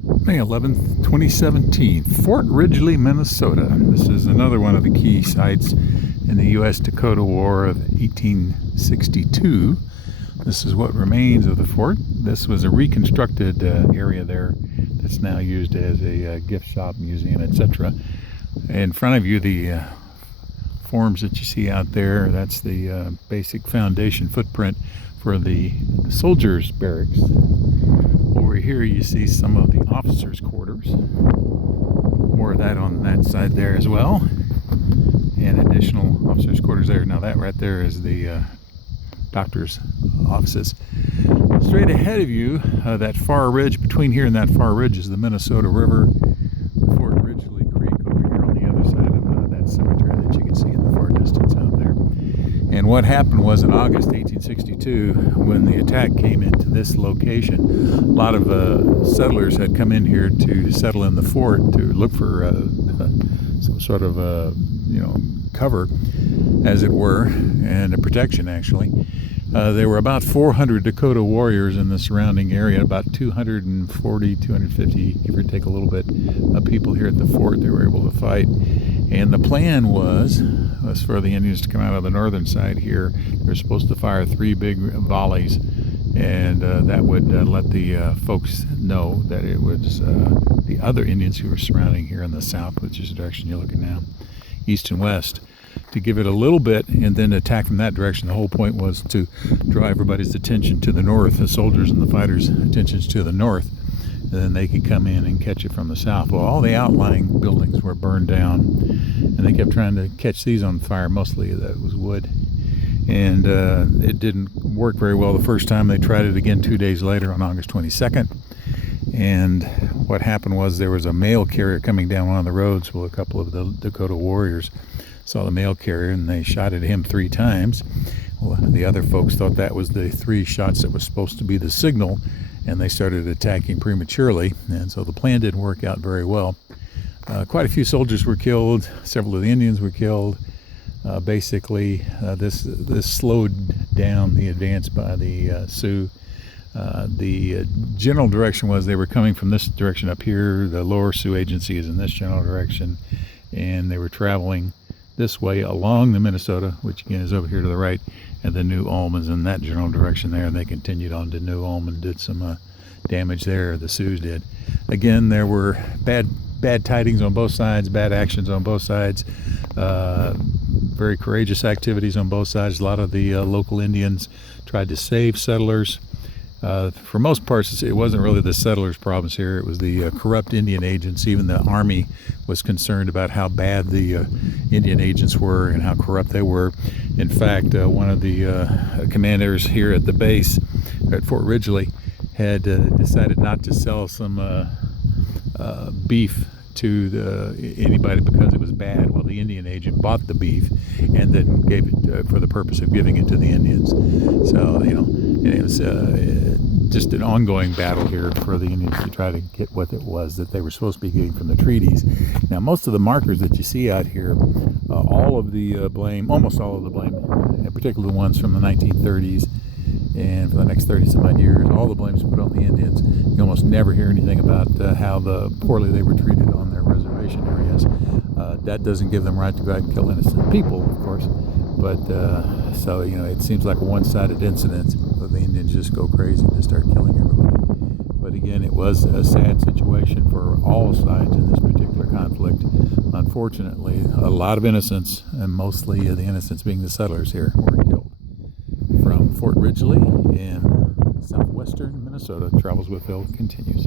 May 11th, 2017, Fort Ridgely, Minnesota. This is another one of the key sites in the US-Dakota War of 1862. This is what remains of the fort. This was a reconstructed area there that's now used as a gift shop, museum, etc. In front of you, the forms that you see out there, that's the basic foundation footprint for the soldiers' barracks. Over here you see some of the officers' quarters. More of that on that side there as well. And additional officers' quarters there. Now that right there is the doctor's offices. Straight ahead of you, that far ridge, between here and that far ridge is the Minnesota River. Fort Ridgely Creek over here on the other side of that cemetery that you can see in the far distance out there. And what happened was in August 1862, when the attack came into this location, a lot of settlers had come in here to settle in the fort to look for some sort of cover, as it were, and a protection actually. There were about 400 Dakota warriors in the surrounding area, about 240, 250, give or take a little bit, people here at the fort. They were able to fight. And the plan was for the Indians to come out of the northern side here. They're supposed to fire 3 big volleys, and that would let the folks know that it was the other Indians who were surrounding here in the south, which is the direction you're looking now, east and west, to give it a little bit and then attack from that direction. The whole point was to draw everybody's attention to the north, the soldiers and the fighters' attentions to the north, and then they could come in and catch it from the south. Well, all the outlying buildings were burned down, and they kept trying to catch these on fire. Mostly that was wood, and it didn't work very well the first time. They tried it again 2 days later on August 22nd, and what happened was there was a mail carrier coming down one of the roads. Well, a couple of the Dakota warriors saw the mail carrier, and they shot at him 3 times. Well, the other folks thought that was the 3 shots that was supposed to be the signal, and they started attacking prematurely, and so the plan didn't work out very well. Quite a few soldiers were killed. Several of the Indians were killed. Basically, this slowed down the advance by the Sioux. The general direction was they were coming from this direction up here. The lower Sioux agency is in this general direction, and they were traveling this way along the Minnesota, which again is over here to the right, and the New Ulm is in that general direction there, and they continued on to New Ulm and did some damage there. The Sioux did. Again, there were bad tidings on both sides, bad actions on both sides, very courageous activities on both sides. A lot of the local Indians tried to save settlers. For most parts, it wasn't really the settlers' problems here. It was the corrupt Indian agents. Even the Army was concerned about how bad the Indian agents were and how corrupt they were. In fact, one of the commanders here at the base at Fort Ridgely had decided not to sell some beef to anybody because it was bad. Well, the Indian agent bought the beef and then gave it for the purpose of giving it to the Indians. So, it was just an ongoing battle here for the Indians to try to get what it was that they were supposed to be getting from the treaties. Now, most of the markers that you see out here, all of the blame, almost all of the blame, in particular the ones from the 1930s, and for the next 30 some odd years, all the blame is put on the Indians. You almost never hear anything about how poorly they were treated on their reservation areas. That doesn't give them right to go out and kill innocent people, of course. But so it seems like a one-sided incident. The Indians just go crazy and just start killing everybody. But again, it was a sad situation for all sides in this particular conflict. Unfortunately, a lot of innocents, and mostly the innocents being the settlers here, were killed. From Fort Ridgely in southwestern Minnesota, Travels with Phil continues.